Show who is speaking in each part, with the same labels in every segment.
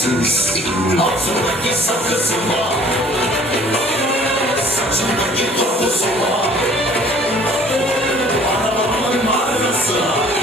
Speaker 1: sensiz Altındaki sakızıma Saçındaki topuzuma Arabamın markasına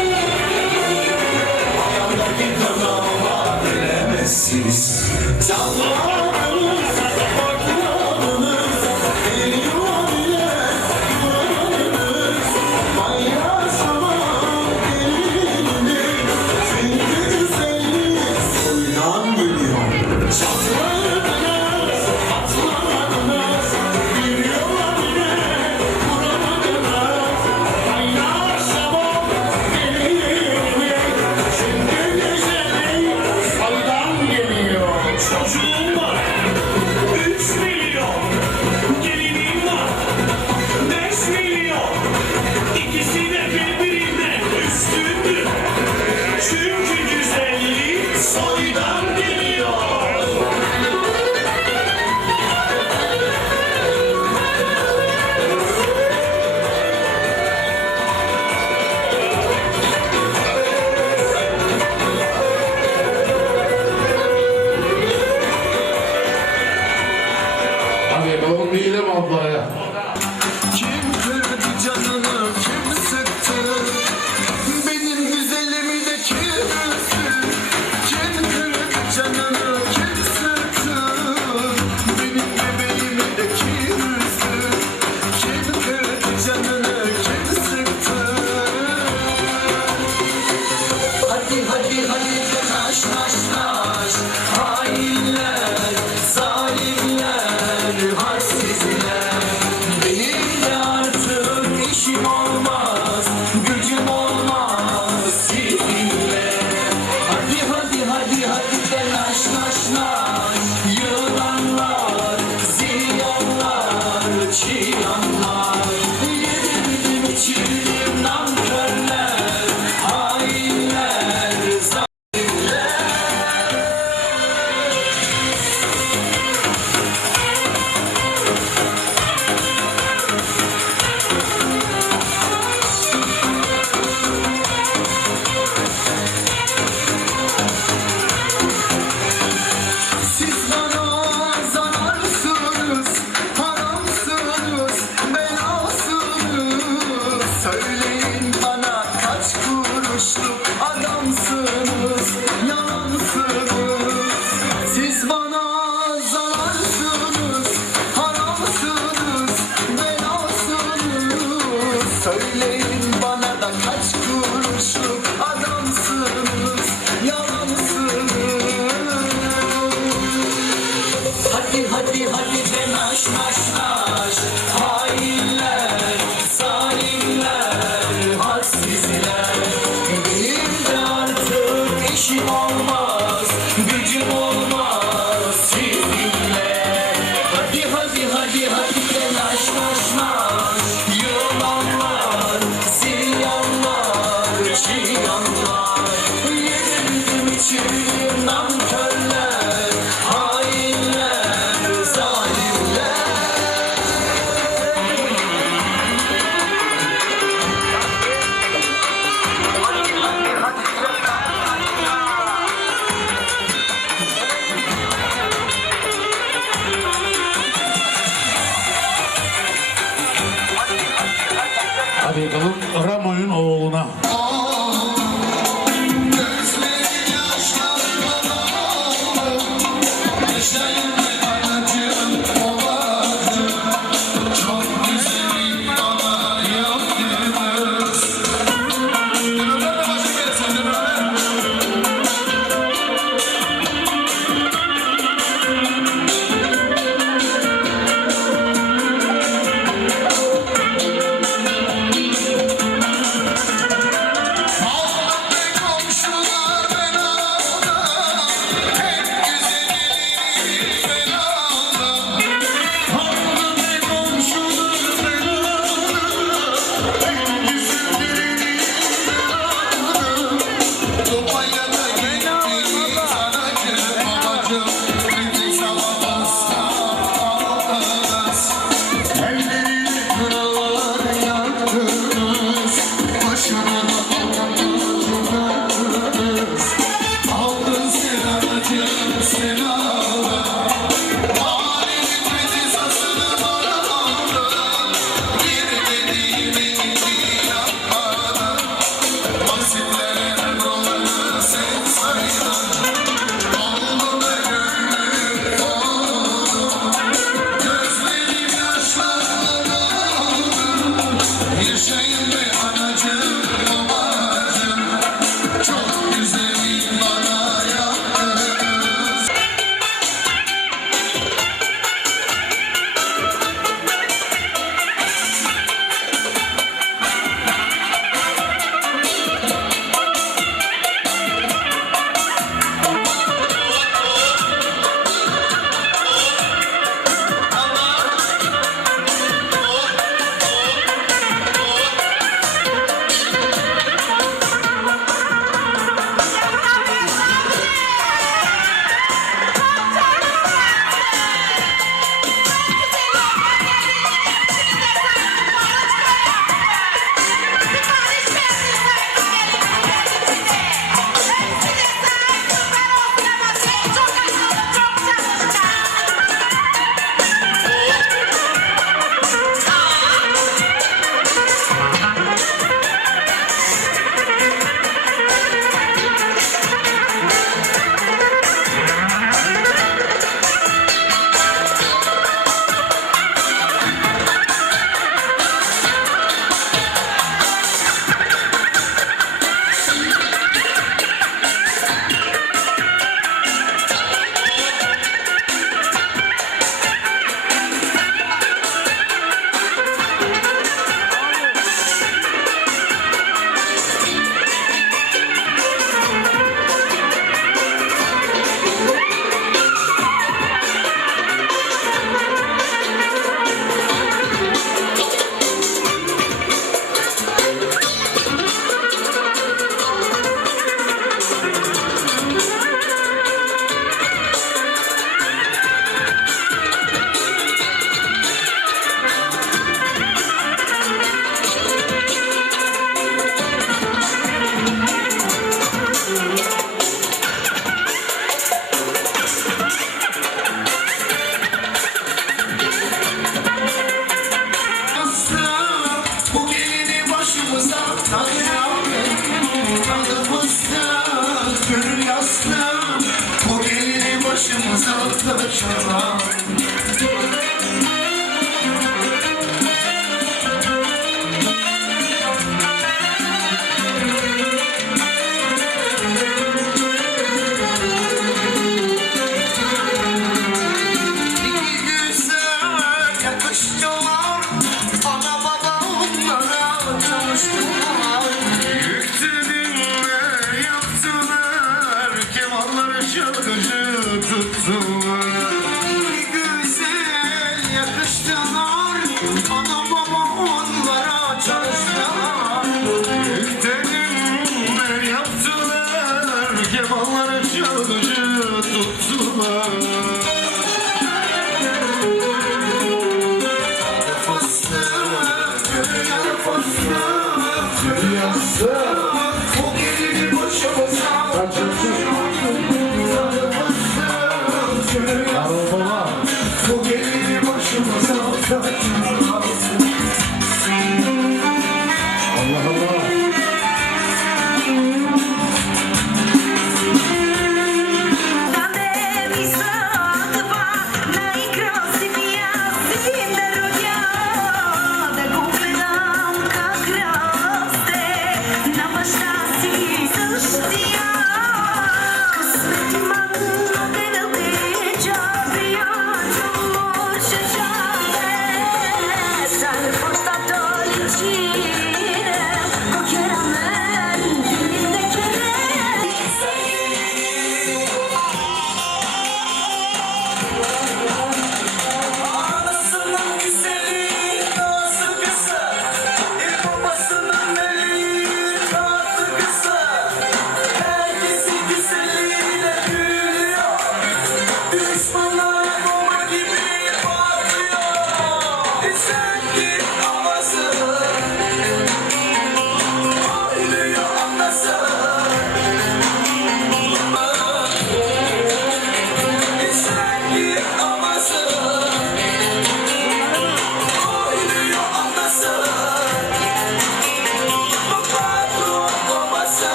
Speaker 2: you. işin olmaz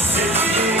Speaker 2: Sempre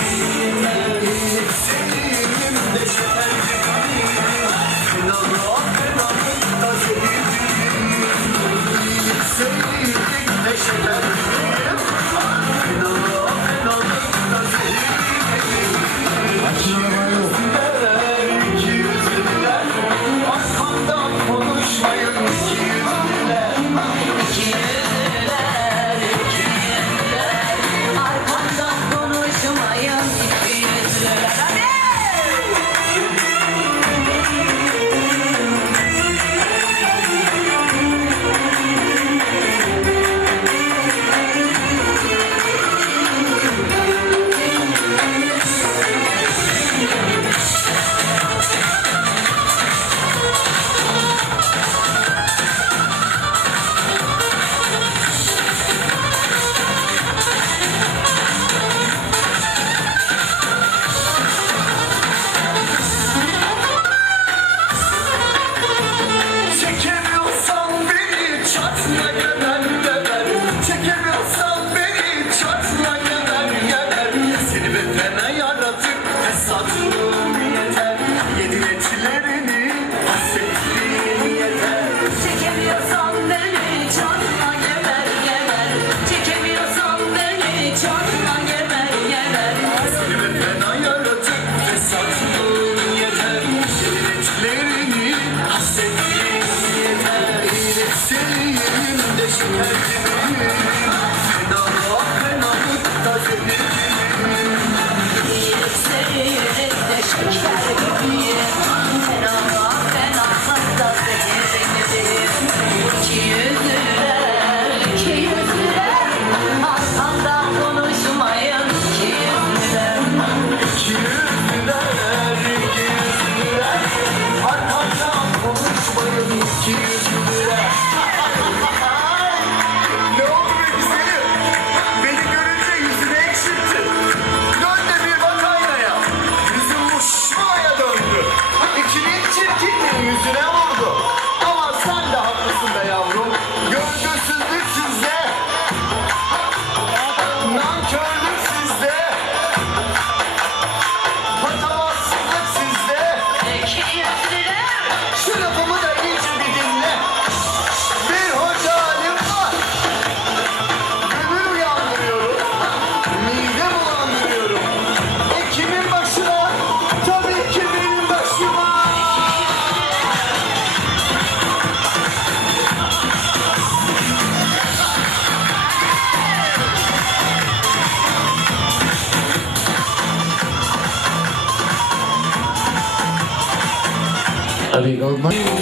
Speaker 2: money.